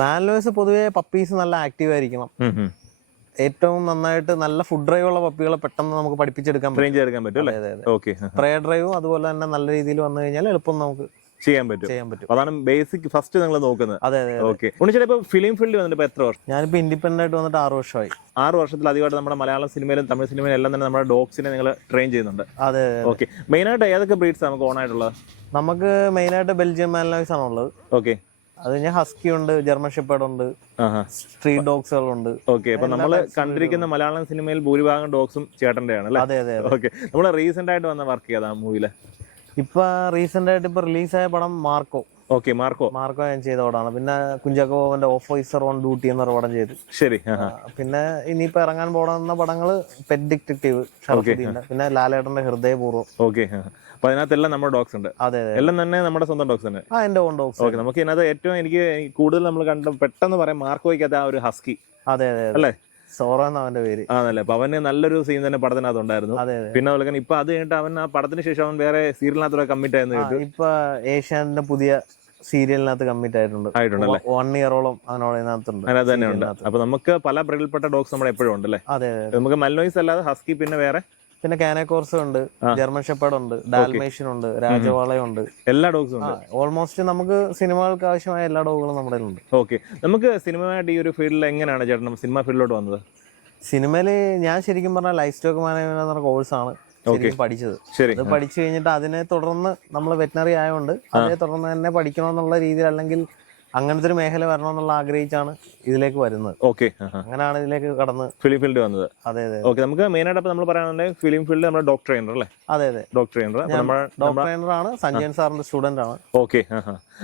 മാൻലോയ്സ് പൊതുവേ പപ്പീസ് നല്ല ആക്റ്റീവ് ആയിരിക്കണം. ഏറ്റവും നന്നായിട്ട് നല്ല ഫുഡ് ഡ്രൈവ് ഉള്ള പപ്പികളെ പെട്ടെന്ന് നമുക്ക് പഠിപ്പിച്ചെടുക്കാൻ പറ്റും. പറ്റും. പ്രേ ഡ്രൈവും അതുപോലെ തന്നെ നല്ല രീതിയിൽ വന്നു കഴിഞ്ഞാൽ എളുപ്പം നമുക്ക് ചെയ്യാൻ പറ്റും. ചെയ്യാൻ പറ്റും. അതാണ് ബേസിക് ഫസ്റ്റ് നിങ്ങൾ നോക്കുന്നത്. അതെ അതെ ഓക്കെ ഉണ്ണിച്ചേട്ടാ ഇപ്പൊ ഫിലിം ഫീൽഡ് വന്നിട്ട് എത്ര വർഷം? ഞാനിപ്പോ ഇൻഡിപെൻഡന്റ് ആയിട്ട് വന്നിട്ട് ആറ് വർഷമായി. ആറ് വർഷത്തിൽ അധികമായിട്ട് നമ്മുടെ മലയാളം സിനിമയിലും തമിഴ് സിനിമയിലും എല്ലാം തന്നെ നമ്മുടെ ഡോഗ്സിനെ നിങ്ങൾ ട്രെയിൻ ചെയ്യുന്നുണ്ട്. അതെ ഓക്കെ മെയിനായിട്ട് ഏതൊക്കെ ബ്രീഡ്സ് നമുക്ക് ഓൺ ആയിട്ടുള്ളത്? നമുക്ക് മെയിനായിട്ട് ബെൽജിയം മാലിനോയ്സ് ആണുള്ളത്. ഓക്കെ അത് ഞാൻ ഹസ്കി ഉണ്ട് ജർമ്മൻ ഷെപ്പേർഡ് ഉണ്ട് സ്ട്രീറ്റ് ഡോഗ്സുകളുണ്ട് ഓക്കെ അപ്പൊ നമ്മൾ കണ്ടിരിക്കുന്ന മലയാളം സിനിമയിൽ ഭൂരിഭാഗം ഡോഗ്സും ചേട്ടന്റെയാണ് അല്ലേ? അതെ അതെ ഓക്കെ നമ്മൾ റീസെന്റ് ആയിട്ട് വന്ന വർക്ക് ചെയ്താ മൂവിയിൽ ഇപ്പൊ റീസെന്റ് ആയിട്ട് ഇപ്പൊ റിലീസായ പടം മാർക്കോ. Okay Marco. മാർക്കോ ഞാൻ ചെയ്ത പടമാണ്. പിന്നെ കുഞ്ചാക്കോ ബോബന്റെ ഓഫീസർ ഓൺ ഡ്യൂട്ടി എന്നൊരു പടം ചെയ്തു. ശരി പിന്നെ ഇനിയിപ്പോ ഇറങ്ങാൻ പോകുന്ന പടങ്ങൾ പെറ്റ് ഡിറ്റക്റ്റീവ് ഷറഫുദ്ദീന്റെ പിന്നെ ലാലേട്ടന്റെ ഹൃദയപൂർവം. ഓക്കെ അപ്പൊ അതിനകത്തെല്ലാം നമ്മുടെ ഡോഗ്സ് ഉണ്ട്. അതെ എല്ലാം തന്നെ നമ്മുടെ സ്വന്തം ഡോഗ്സ് തന്നെ. ആ എന്റെ ഓൺ ഡോഗ്സ് ഓക്കെ നമുക്ക് ഇതിനകത്ത് ഏറ്റവും എനിക്ക് കൂടുതൽ നമ്മൾ കണ്ട പെട്ടെന്ന് പറയാം മാർക്കോയ്ക്കകത്ത് ആ ഒരു ഹസ്കി അതെ അതെ അല്ലേ? സോറോ എന്ന അവന്റെ പേര്. ആണല്ലേ? അപ്പൊ അവന് നല്ലൊരു സീൻ തന്നെ പടത്തിനകത്ത് ഉണ്ടായിരുന്നു. പിന്നെ അതുപോലെ തന്നെ ഇപ്പൊ അത് കഴിഞ്ഞിട്ട് അവൻ ആ പടത്തിന് ശേഷം അവൻ വേറെ സീരിയലിനകത്തോടെ കമ്മിറ്റ് ആയിരുന്നു ഇപ്പൊ ഏഷ്യാനിന്റെ പുതിയ സീരിയലിനകത്ത് കമ്മിറ്റ് ആയിട്ടുണ്ട്. ആയിട്ടുണ്ടല്ലേ? വൺ ഇയറോളം അതിനോട് ഇതിനകത്തുണ്ട്. അതിനകത്ത് തന്നെ ഉണ്ട്. അപ്പൊ നമുക്ക് പല ബ്രീഡിൽപ്പെട്ട ഡോഗ്സ് നമ്മുടെ എപ്പോഴും ഉണ്ടല്ലേ അതെ അതെ നമുക്ക് മൽനോയിസ് അല്ലാതെ ഹസ്കി പിന്നെ വേറെ? പിന്നെ കാനക്കോർസ് ഉണ്ട് ജർമ്മൻ ഷെപ്പേർഡ് ഉണ്ട് ഡാൽമേഷ്യൻ ഉണ്ട് രാജവാളയുണ്ട് എല്ലാ ഡോഗ്സും ഉണ്ട്. ഓൾമോസ്റ്റ് നമുക്ക് സിനിമകൾക്ക് ആവശ്യമായ എല്ലാ ഡോഗുകളും നമ്മുടെ ഉണ്ട് ഓക്കെ നമുക്ക് സിനിമയായിട്ട് ഈ ഒരു ഫീൽഡിൽ എങ്ങനെയാണ് ചേട്ടൻ? സിനിമ ഫീൽഡിലോട്ട് വന്നത്? സിനിമയിൽ ഞാൻ ശരിക്കും പറഞ്ഞാൽ ലൈഫ് സ്റ്റോക്ക് മാനേജ്മെന്റ് എന്ന കോഴ്സാണ് ശരിക്കും പഠിച്ചത്. അത് പഠിച്ചു കഴിഞ്ഞിട്ട് അതിനെ തുടർന്ന് നമ്മൾ വെറ്റിനറി ആയതുകൊണ്ട് അതിനെ തുടർന്ന് തന്നെ പഠിക്കണമെന്നുള്ള രീതിയിൽ അല്ലെങ്കിൽ അങ്ങനത്തെ ഒരു മേഖല വരണമെന്നുള്ള ആഗ്രഹിച്ചാണ് ഇതിലേക്ക് വരുന്നത്. ഓക്കെ അങ്ങനെയാണ് ഇതിലേക്ക് കടന്ന് ഫിലിം ഫീൽഡ് വന്നത്. അതെ അതെ. ഓക്കെ നമുക്ക് മെയിൻ ആയിട്ട് നമ്മൾ പറയാനുണ്ടെങ്കിൽ ഫിലിം ഫീൽഡ് നമ്മുടെ ഡോക്ടർ ട്രെയിനർ അല്ലേ? അതെ അതെ. ഡോക്ടർ ട്രെയിനർ ഡോക്ടർ ട്രെയിനർ ആണ് സഞ്ജയൻ സാറിന്റെ സ്റ്റുഡന്റ് ആണ്. ഓക്കെ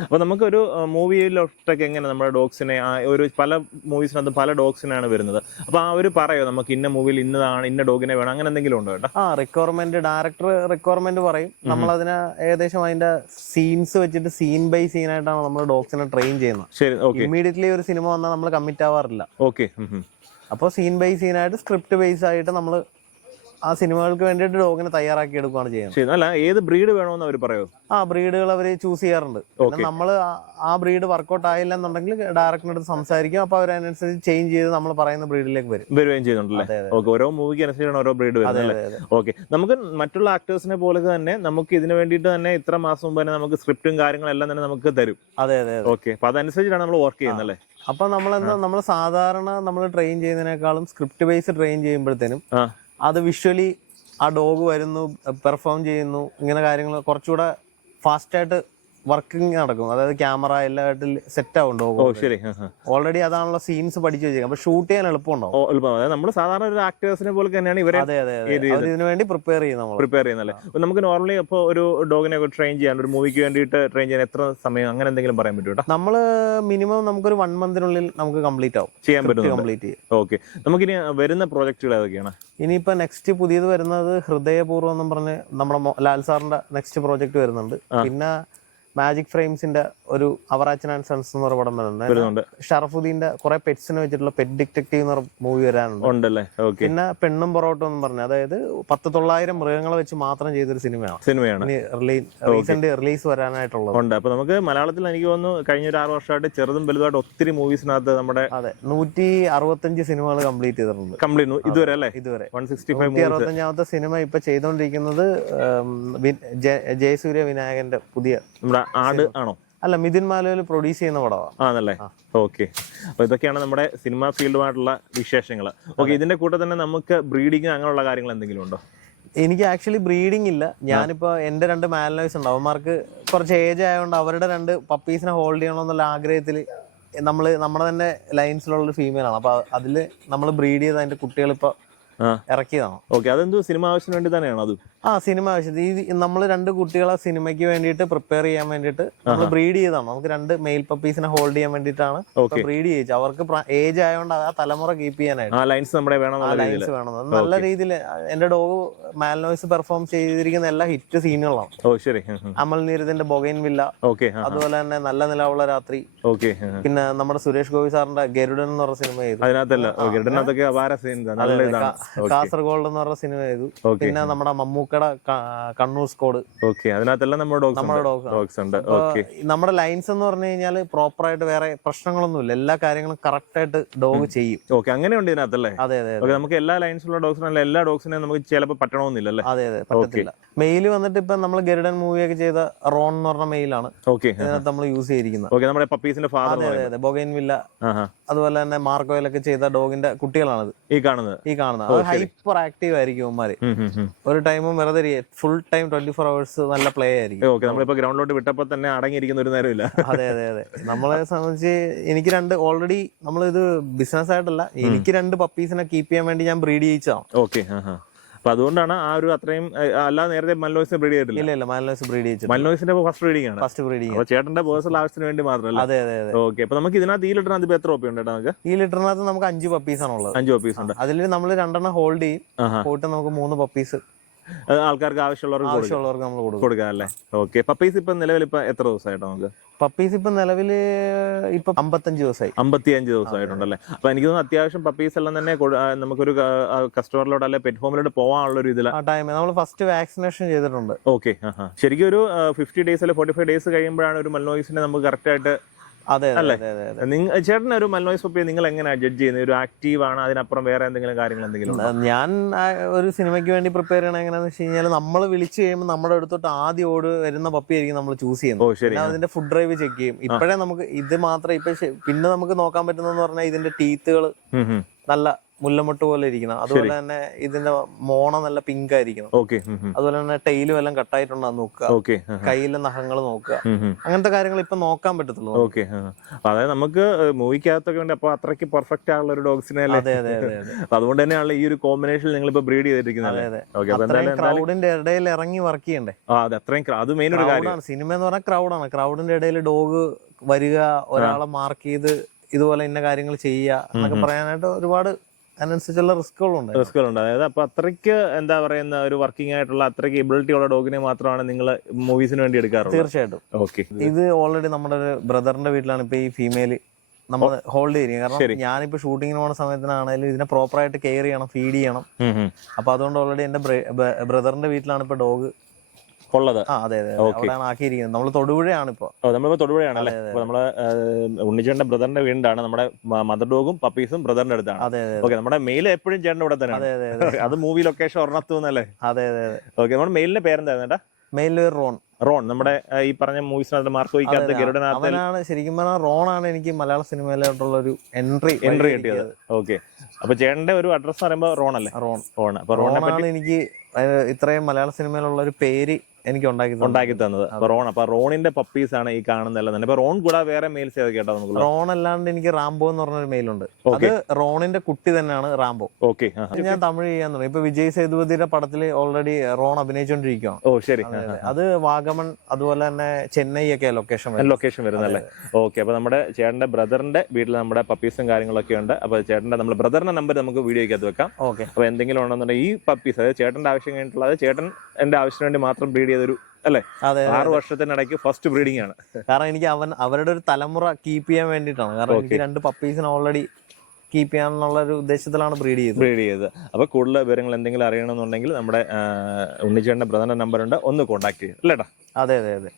അപ്പൊ നമുക്ക് ഒരു മൂവിയിലോട്ടൊക്കെ എങ്ങനെ നമ്മുടെ ഡോഗ്സിനെ ഒരു പല മൂവീസിനകത്ത് പല ഡോഗ്സിനാണ് വരുന്നത്. അപ്പൊ ആ ഒരു പറയോ നമുക്ക് ഇന്ന മൂവിയിൽ ഇന്നതാണ് ഇന്ന ഡോഗിനെ വേണം അങ്ങനെ എന്തെങ്കിലും ഉണ്ടോ കേട്ടോ ആ റിക്വയർമെന്റ് ഡയറക്ടർ റിക്വയർമെന്റ് പറയും. നമ്മൾ അതിനെ ഏകദേശം അതിന്റെ സീൻസ് വെച്ചിട്ട് സീൻ ബൈ സീൻ ആയിട്ടാണ് നമ്മൾ ഡോഗ്സിനെ ട്രെയിൻ ചെയ്യുന്നത് ശരി ഓക്കെ ഇമ്മീഡിയറ്റ്ലി ഒരു സിനിമ വന്നാൽ നമ്മൾ കമ്മിറ്റ് ആവാറില്ല. ഓക്കെ അപ്പോൾ സീൻ ബൈ സീൻ ആയിട്ട് സ്ക്രിപ്റ്റ് ബേസ് ആയിട്ട് നമ്മൾ ആ സിനിമകൾക്ക് വേണ്ടിയിട്ട് ഡോഗിനെ തയ്യാറാക്കി എടുക്കുകയാണ് ചെയ്യുന്നത്. ശരി അല്ല ഏത് ബ്രീഡ് വേണമെന്ന് അവർ പറയുമോ ആ ബ്രീഡുകൾ അവർ ചൂസ് ചെയ്യാറുണ്ട്. നമ്മൾ ആ ബ്രീഡ് വർക്കൗട്ട് ആയില്ല എന്നുണ്ടെങ്കിൽ ഡയറക്ടറിനടുത്ത് സംസാരിക്കും. അപ്പൊ അവരനുസരിച്ച് ചേഞ്ച് ചെയ്ത് നമ്മൾ പറയുന്ന ബ്രീഡിലേക്ക് വരും. വരുകയും ചെയ്യുന്നുണ്ടല്ലേ. ഓക്കെ ഓരോ മൂവിക്ക് അനുസരിച്ചാണ് ഓരോ ബ്രീഡ് വരുന്നത് ഓക്കെ നമുക്ക് മറ്റുള്ള ആക്ടേഴ്സിനെ പോലെ തന്നെ നമുക്ക് ഇതിന് വേണ്ടിയിട്ട് തന്നെ ഇത്ര മാസം മുമ്പ് തന്നെ നമുക്ക് സ്ക്രിപ്റ്റും കാര്യങ്ങളും എല്ലാം തന്നെ നമുക്ക് തരും. അതെ അതെ ഓക്കെ അപ്പൊ അതനുസരിച്ചാണ് നമ്മൾ വർക്ക് ചെയ്യുന്നത് അല്ലേ? അപ്പൊ നമ്മളെന്താ നമ്മൾ സാധാരണ നമ്മൾ ട്രെയിൻ ചെയ്യുന്നതിനേക്കാളും സ്ക്രിപ്റ്റ് ബേസ് ട്രെയിൻ ചെയ്യുമ്പോഴത്തേനും അത് വിഷ്വലി ആ ഡോഗ് വരുന്നു പെർഫോം ചെയ്യുന്നു ഇങ്ങനെ കാര്യങ്ങൾ കുറച്ചുകൂടെ ഫാസ്റ്റായിട്ട് വർക്കിംഗ് നടക്കും. അതായത് ക്യാമറ എല്ലായിട്ടും സെറ്റ് ആവുന്നുണ്ടോ ഓ ശരി. ഓൾറെഡി അതാണല്ലോ സീൻസ് പഠിച്ചു വെച്ചേക്കാം അപ്പൊ ഷൂട്ട് ചെയ്യാൻ എളുപ്പമുണ്ടോ ഓ എളുപ്പം. നമ്മൾ സാധാരണ ഒരു ആക്ടേഴ്സിനെ പോലെ തന്നെയാണ് ഇവരെ അതെ അതെ ഇതിനു വേണ്ടി പ്രിപ്പയർ ചെയ്യുന്ന പ്രിപ്പയർ ചെയ്യുന്നല്ലേ നമുക്ക് നോർമലി ഇപ്പൊ ഒരു ഡോഗിനെ ട്രെയിൻ ചെയ്യാൻ ഒരു മൂവിക്ക് വേണ്ടിയിട്ട് ട്രെയിൻ ചെയ്യാൻ എത്ര സമയം അങ്ങനെ എന്തെങ്കിലും പറയാൻ പറ്റും നമ്മൾ മിനിമം നമുക്കൊരു വൺ മന്തിനുള്ളിൽ നമുക്ക് കംപ്ലീറ്റ് ആവും. ചെയ്യാൻ പറ്റും കംപ്ലീറ്റ് ചെയ്യും ഓക്കെ നമുക്കിനി വരുന്ന പ്രോജക്റ്റുകൾ ഏതൊക്കെയാണ്? ഇനിയിപ്പോ നെക്സ്റ്റ് പുതിയത് വരുന്നത് ഹൃദയപൂർവം എന്ന് പറഞ്ഞ് നമ്മുടെ ലാൽ സാറിന്റെ നെക്സ്റ്റ് പ്രോജക്റ്റ് വരുന്നുണ്ട്. പിന്നെ മാജിക് ഫ്രെയിംസിന്റെ ഒരു അവറാച്ചൻ ആൻഡ് സൺസ് എന്ന് പറഞ്ഞ പടം വരുന്നുണ്ട്. ഷറഫുദ്ദീന്റെ കുറെ പെറ്റ്സിനെ വെച്ചിട്ടുള്ള പെറ്റ് ഡിറ്റക്റ്റീവ് എന്ന് പറഞ്ഞ മൂവി വരാനുണ്ട്. പിന്നെ പെണ്ണും പൊറോട്ടും എന്ന് പറഞ്ഞു അതായത് പത്ത് തൊള്ളായിരം മൃഗങ്ങളെ വെച്ച് മാത്രം ചെയ്തൊരു സിനിമയാണ്. സിനിമയാണ്. റീസെന്റ് റിലീസ് വരാനായിട്ടുള്ളത്. ഉണ്ട്. അപ്പൊ നമുക്ക് മലയാളത്തിൽ എനിക്ക് തോന്നുന്നു കഴിഞ്ഞ ഒരു ആറ് വർഷമായിട്ട് ചെറുതും വലുതായിട്ട് ഒത്തിരി മൂവീസിനകത്ത് നമ്മുടെ അതെ. നൂറ്റി അറുപത്തഞ്ച് സിനിമകൾ കംപ്ലീറ്റ് ചെയ്തിട്ടുണ്ട് കംപ്ലീറ്റ് ഇതുവരെ അല്ലേ? ഇതുവരെ. വൺ സിക്സ്റ്റി ഫൈവ് നൂറ്റി അറുപത്തഞ്ചാമത്തെ സിനിമ ഇപ്പൊ ജയ- ജയസൂര്യ വിനായകന്റെ പുതിയ നമ്മുടെ ആട് ആണോ? അല്ല മിഥുൻ മാലയിൽ പ്രൊഡ്യൂസ് ചെയ്യുന്ന പടമാണ് ആണല്ലേ? ഓക്കെ. അപ്പൊ ഇതൊക്കെയാണ് നമ്മുടെ സിനിമാ ഫീൽഡുമായിട്ടുള്ള വിശേഷങ്ങൾ ഓക്കെ ഇതിന്റെ കൂടെ തന്നെ നമുക്ക് ബ്രീഡിങ് അങ്ങനെയുള്ള കാര്യങ്ങൾ എന്തെങ്കിലും ഉണ്ടോ? എനിക്ക് ആക്ച്വലി ബ്രീഡിംഗ് ഇല്ല. ഞാനിപ്പോ എന്റെ രണ്ട് മാലനോയ്സ് ഉണ്ട്. അവന്മാർക്ക് കുറച്ച് ഏജ് ആയതുകൊണ്ട് അവരുടെ രണ്ട് പപ്പീസിനെ ഹോൾഡ് ചെയ്യണം എന്നുള്ള ആഗ്രഹത്തിൽ നമ്മൾ നമ്മുടെ തന്നെ ലൈൻസിലുള്ള ഫീമെയിൽ ആണ് അപ്പൊ അതിൽ നമ്മൾ ബ്രീഡ് ചെയ്ത് അതിന്റെ കുട്ടികൾ ഇപ്പൊ ഇറക്കിയതാണ് ഓക്കെ അതെന്തോ സിനിമ ആവശ്യത്തിന് വേണ്ടി തന്നെയാണ് അത്? ആ സിനിമ ആവശ്യത്തിന്. ഈ നമ്മൾ രണ്ട് കുട്ടികളെ സിനിമയ്ക്ക് വേണ്ടിയിട്ട് പ്രിപ്പയർ ചെയ്യാൻ വേണ്ടിയിട്ട് നമ്മൾ ബ്രീഡ് ചെയ്താണ് നമുക്ക് രണ്ട് മെയിൽ പപ്പീസിനെ ഹോൾഡ് ചെയ്യാൻ വേണ്ടിയിട്ടാണ്. ബ്രീഡ് ചെയ്യിച്ചു അവർക്ക് ഏജ് ആയതുകൊണ്ട് ആ തലമുറ കീപ്പ് ചെയ്യാനായിട്ട്. ലൈൻസ് നമ്മുടെ വേണം ലൈൻസ് വേണം. നല്ല രീതിയിൽ എന്റെ ഡോഗ് മാൽനോയ്സ് പെർഫോം ചെയ്തിരിക്കുന്ന എല്ലാ ഹിറ്റ് സീനുകളാണ് ഓ ശരി. അമൽ നീരദിന്റെ ബൊഗൈൻ വില്ല ഓക്കെ അതുപോലെ തന്നെ നല്ല നിലവുള്ള രാത്രി. ഓക്കെ പിന്നെ നമ്മുടെ സുരേഷ് ഗോപി സാറിന്റെ ഗരുഡൻ എന്ന് പറഞ്ഞ സിനിമ ചെയ്തു. അതിനകത്തല്ല. അപാര സീൻ കാസർഗോഡ് എന്ന് പറഞ്ഞ സിനിമ ചെയ്തു. പിന്നെ നമ്മുടെ മമ്മൂക്കയുടെ കണ്ണൂർ സ്കോഡ്. ഓക്കെ. അതിനകത്തെല്ലാം നമ്മുടെ ഡോഗ്സ് നമ്മുടെ ഡോഗ്സ് ഉണ്ട്. നമ്മുടെ ലൈൻസ് എന്ന് പറഞ്ഞു കഴിഞ്ഞാൽ പ്രോപ്പർ ആയിട്ട് വേറെ പ്രശ്നങ്ങളൊന്നുമില്ല എല്ലാ കാര്യങ്ങളും കറക്റ്റ് ആയിട്ട് ഡോഗ് ചെയ്യും. ഓക്കെ. അങ്ങനെയുണ്ട് ഇതിനകത്തല്ലേ? അതെ അതെ ഓക്കെ. നമുക്ക് എല്ലാ ലൈൻസുള്ള ഉള്ള അല്ല എല്ലാ ഡോഗ്സിനെയും നമുക്ക് ചിലപ്പോൾ പറ്റണമെന്നില്ല അതെ അതെ. പറ്റത്തില്ല. മെയിൽ വന്നിട്ട് ഇപ്പൊ നമ്മൾ ഗരുഡൻ ഒക്കെ ചെയ്ത റോൺ എന്ന് പറഞ്ഞ മെയിലാണ് ഓക്കെ. ഇതിനകത്ത് നമ്മൾ യൂസ് ചെയ്തിരിക്കുന്നത് ഓക്കെ. നമ്മുടെ പപ്പീസിന്റെ ഫാദർ അതെ അതെ ബൊഗൈൻ വില്ല അതുപോലെ തന്നെ മാർക്കോയിലൊക്കെ ചെയ്ത ഡോഗിന്റെ കുട്ടികളാണ് ഈ കാണുന്നത്. ഈ കാണുന്നത്. ഹൈപ്പർ ആക്റ്റീവ് ആയിരിക്കും അവന്മാര് ഉം, ഉം, ഉം. ഒരു ടൈമും വെറുതെ full time twenty four hours നല്ല പ്ലേ ആയിരിക്കും. ഓക്കെ നമ്മളിപ്പോ ഗ്രൗണ്ടിലോട്ട് വിട്ടപ്പോ തന്നെ അടങ്ങിയിരിക്കുന്ന ഒരു നേരമില്ല. അതെ അതെ അതെ. നമ്മളെ സംബന്ധിച്ച് എനിക്ക് രണ്ട് ഓൾറെഡി നമ്മളിത് ബിസിനസ് ആയിട്ടല്ല എനിക്ക് രണ്ട് പപ്പീസിനെ കീപ്പ് ചെയ്യാൻ വേണ്ടി ഞാൻ ബ്രീഡ് ചെയ്യിച്ചതാണ്. ഓക്കെ അപ്പൊ അതുകൊണ്ടാണ് ആ ഒരു അത്രയും അല്ല അല്ലാതെ നേരത്തെ മൽനോയ്സിനെ ബ്രീഡ് ചെയ്തിട്ടില്ല. ഇല്ല ഇല്ല ബ്രീഡ് ചെയ്തു മൽനോയ്സിന്റെ ഫസ്റ്റ് ബ്രീഡിംഗ് ആണ്. ഫസ്റ്റ് ബ്രീഡിംഗ് അപ്പൊ ചേട്ടന്റെ പേഴ്സണൽ ആവശ്യത്തിന് വേണ്ടി മാത്രമല്ല? അതെ അതെ ഓക്കെ അപ്പൊ നമുക്ക് ഇതിനകത്ത് ഈ ലിറ്ററിനകത്ത് എത്ര റുപ്യ ഉണ്ട് നമുക്ക്? ഈ ലിറ്ററിനകത്ത് നമുക്ക് അഞ്ച് പപ്പീസ് ആണുള്ളത്. അഞ്ച് പപ്പീസ് ഉണ്ട്. അതിൽ നമ്മൾ രണ്ടെണ്ണം ഹോൾഡ് ചെയ്യും. പോയിട്ട് നമുക്ക് മൂന്ന് പപ്പീസ് ആൾക്കാർക്ക് ആവശ്യമുള്ളവർക്ക് ആവശ്യമുള്ളവർക്ക് നമ്മൾ കൊടുക്കും. കൊടുക്കാം അല്ലേ? ഓക്കെ. പപ്പീസ് ഇപ്പൊ നിലവിൽ ഇപ്പൊ എത്ര ദിവസമായിട്ടോ നമുക്ക്? പപ്പീസ് ഇപ്പൊ നിലവിൽ ഇപ്പൊ അമ്പത്തഞ്ച് ദിവസമായി. അമ്പത്തി അഞ്ച് ദിവസമായിട്ടുണ്ടല്ലേ? അപ്പൊ എനിക്ക് തോന്നുന്നു അത്യാവശ്യം പപ്പീസ് എല്ലാം തന്നെ നമുക്കൊരു കസ്റ്റമറിലോട് അല്ലെ പെറ്റ് ഹോമിലോട്ട് പോകാനുള്ള ഒരു ഇതിലാണ് ടൈം നമ്മൾ ഫസ്റ്റ് വാക്സിനേഷൻ ചെയ്തിട്ടുണ്ട്. ഓക്കെ. ശരിക്കും ഒരു ഫിഫ്റ്റി ഡേയ്സ് അല്ലെ ഫോർട്ടി ഫൈവ് ഡേയ്സ് കഴിയുമ്പോഴാണ് ഒരു മൽനോയിസിനെ നമുക്ക് കറക്റ്റ് ആയിട്ട് അതെ അതെ അല്ലേ? ചേട്ടൻ ഒരു മൽനോയ്സ് പപ്പിയെ നിങ്ങൾ എങ്ങനെയാണ് ജഡ്ജ് ചെയ്യുന്നത് ഒരു ആക്റ്റീവ് ആണ് അതിനപ്പുറം വേറെ എന്തെങ്കിലും കാര്യങ്ങൾ എന്തെങ്കിലും? ഞാൻ ഒരു സിനിമയ്ക്ക് വേണ്ടി പ്രിപ്പയർ ചെയ്യണ എങ്ങനെയാന്ന് വെച്ച് കഴിഞ്ഞാൽ നമ്മൾ വിളിച്ചു കഴിയുമ്പോൾ നമ്മുടെ അടുത്തോട്ട് ആദ്യം ഓട് വരുന്ന പപ്പി ആയിരിക്കും നമ്മൾ ചൂസ് ചെയ്യുന്നത് അതിന്റെ ഫുഡ് ഡ്രൈവ് ചെക്ക് ചെയ്യും ഇപ്പോഴേ നമുക്ക് ഇത് മാത്രം ഇപ്പൊ പിന്നെ നമുക്ക് നോക്കാൻ പറ്റുന്നതെന്ന് പറഞ്ഞാൽ ഇതിന്റെ ടീത്തുകൾ. നല്ല മുല്ലമുട്ട് പോലെ ഇരിക്കണം. അതുപോലെ തന്നെ ഇതിന്റെ മോണ നല്ല പിങ്ക് ആയിരിക്കണം. അതുപോലെ തന്നെ ടൈലും എല്ലാം കട്ടായിട്ടുണ്ടോ നോക്കുക. കയ്യിലെ നഖങ്ങൾ നോക്കുക. അങ്ങനത്തെ കാര്യങ്ങൾ ഇപ്പൊ നോക്കാൻ പറ്റത്തുള്ളൂ ഓക്കെ. അതായത് നമുക്ക് മൂവിക്കകത്തൊക്കെ വേണ്ടി അപ്പൊ അത്രയ്ക്ക് പെർഫെക്റ്റ് ആയുള്ള ഒരു ഡോഗ്സിനെ അതെ അതെ അതെ അതുകൊണ്ട് തന്നെയാണ് ഈ ഒരു കോമ്പിനേഷൻ നിങ്ങൾ ഇപ്പൊ ബ്രീഡ് ചെയ്തിരിക്കുന്നത് ക്രൗഡിന്റെ ഇടയിൽ ഇറങ്ങി വർക്ക് ചെയ്യണ്ടേ? അത് അത്രയും അത് മെയിൻ ഒരു കാര്യമാണ് സിനിമ എന്ന് പറഞ്ഞാൽ ക്രൗഡാണ് ക്രൗഡിന്റെ ഇടയിൽ ഡോഗ് വരിക ഒരാളെ മാർക്ക് ചെയ്ത് ഇതുപോലെ ഇന്ന കാര്യങ്ങൾ ചെയ്യുക എന്നൊക്കെ പറയാനായിട്ട് ഒരുപാട് അതിനനുസരിച്ചുള്ള റിസ്കുകളുണ്ട് റിസ്കുകളുണ്ട് അതായത് അപ്പൊ അത്രയ്ക്ക് എന്താ പറയുന്ന ഒരു വർക്കിംഗ് ആയിട്ടുള്ള അത്രയ്ക്ക് എബിലിറ്റി ഉള്ള ഡോഗിനെ മാത്രമാണ് നിങ്ങൾ മൂവീസിന് വേണ്ടി എടുക്കാറ് തീർച്ചയായിട്ടും. ഓക്കെ ഇത് ഓൾറെഡി നമ്മുടെ ഒരു ബ്രദറിന്റെ വീട്ടിലാണ് ഇപ്പൊ ഈ ഫീമെയിൽ നമ്മൾ ഹോൾഡ് ചെയ്യുക. കാരണം ഞാനിപ്പോ ഷൂട്ടിങ്ങിന് പോകുന്ന സമയത്തിനാണെങ്കിലും ഇതിനെ പ്രോപ്പറായിട്ട് കെയർ ചെയ്യണം ഫീഡ് ചെയ്യണം. അപ്പൊ അതുകൊണ്ട് ഓൾറെഡി എന്റെ ബ്രദറിന്റെ വീട്ടിലാണ് ഇപ്പൊ ഡോഗ് ഉള്ളത്. ആക്കിയിരിക്കുന്നത്. നമ്മൾ തൊടുപുഴയാണ് ഇപ്പൊ. നമ്മളിപ്പോ തൊടുപുഴയാണ് അല്ലേ? അപ്പോൾ നമ്മളെ ഉണ്ണിച്ചേട്ടന്റെ ബ്രദറിന്റെ വീടാണ് നമ്മുടെ മദർ ഡോഗും പപ്പീസും ബ്രദറിന്റെ അടുത്താണ്. ഓക്കെ നമ്മുടെ മെയിൽ എപ്പോഴും ചേട്ടന്റെ ഇവിടെ തന്നെയാണ്. അതെ മൂവി ലൊക്കേഷൻ ഒരെണ്ണത്തു എന്നല്ലേ അതെ അതെ ഓക്കെ നമ്മുടെ മെയിലിന്റെ പേരെന്തായിരുന്നു ഏട്ടാ മെയിൽ റോൺ. റോൺ. നമ്മുടെ ഈ പറഞ്ഞ മൂവീസിനകത്ത് മാർക്ക് വഹിക്കാത്ത അവനാണ് ശരിക്കും പറഞ്ഞാൽ റോൺ ആണ് എനിക്ക് മലയാള സിനിമയിലോട്ടുള്ള ഒരു എൻട്രി എൻട്രി കിട്ടിയത്. ഓക്കെ അപ്പൊ ചേട്ടന്റെ ഒരു അഡ്രസ് പറയുമ്പോ റോൺ അല്ലേ റോൺ. റോൺ. അപ്പൊ റോണാണ് എനിക്ക് ഇത്രയും മലയാള സിനിമയിലുള്ള ഒരു പേര് എനിക്ക് ഉണ്ടാക്കി തന്നത്. ഉണ്ടാക്കി തന്നത്. അപ്പൊ റോൺ അപ്പൊ റോണിന്റെ പപ്പീസ് ആണ് ഈ കാണുന്നതെല്ലാം തന്നെ അപ്പൊ റോൺ കൂടാതെ വേറെ മെയിൽസ് ഏതൊക്കെ കേട്ടോ നമുക്ക് റോൺ അല്ലാണ്ട് എനിക്ക് റാംബോ എന്ന് പറഞ്ഞൊരു മെയിലുണ്ട് അത് റോണിന്റെ കുട്ടി തന്നെയാണ് റാംബോ. ഓക്കെ ഞാൻ തമിഴ് ചെയ്യാൻ തുടങ്ങി. ഇപ്പൊ വിജയ് സേതുപതിയുടെ പടത്തിൽ ഓൾറെഡി റോൺ അഭിനയിച്ചുകൊണ്ടിരിക്കുകയാണ് ഓ ശരി. അതെ, വാഗമൺ അതുപോലെ തന്നെ ചെന്നൈ ഒക്കെ ലൊക്കേഷൻ ലൊക്കേഷൻ വരുന്നല്ലേ ഓക്കെ അപ്പൊ നമ്മുടെ ചേട്ടന്റെ ബ്രദറിന്റെ വീട്ടിൽ നമ്മുടെ പപ്പീസും കാര്യങ്ങളൊക്കെ ഉണ്ട്. അപ്പൊ ചേട്ടന്റെ നമ്മുടെ ബ്രദറിന്റെ നമ്പർ നമുക്ക് വീഡിയോയ്ക്കകത്ത് വെക്കാം. ഓക്കെ അപ്പൊ എന്തെങ്കിലും ഉണ്ടെന്നുണ്ടെങ്കിൽ ഈ പപ്പീസ് അതായത് ചേട്ടന്റെ ആവശ്യം കഴിഞ്ഞിട്ടുള്ളത് ചേട്ടൻ എന്റെ ആവശ്യത്തിന് വേണ്ടി മാത്രം ബ്രീഡ് ചെയ്തൊരു അല്ലേ? ആറ് വർഷത്തിനിടയ്ക്ക് ഫസ്റ്റ് ബ്രീഡിംഗ് ആണ്. കാരണം എനിക്ക് അവൻ അവരുടെ ഒരു തലമുറ കീപ്പ് ചെയ്യാൻ വേണ്ടിയിട്ടാണ്. കാരണം എനിക്ക് രണ്ട് പപ്പീസിന് ഓൾറെഡി കീപ്പ് ചെയ്യാനുള്ള ഒരു ഉദ്ദേശത്തിലാണ് ബ്രീഡ് ചെയ്തത്. ബ്രീഡ് ചെയ്തത്. അപ്പൊ കൂടുതൽ വിവരങ്ങൾ എന്തെങ്കിലും അറിയണമെന്നുണ്ടെങ്കിൽ നമ്മുടെ ഉണ്ണിച്ചേട്ടന്റെ പ്രധാന നമ്പർ ഉണ്ട്. ഒന്ന് കോൺടാക്ട് ചെയ്യാം. അല്ലേട്ടാ? അതെ അതെ അതെ.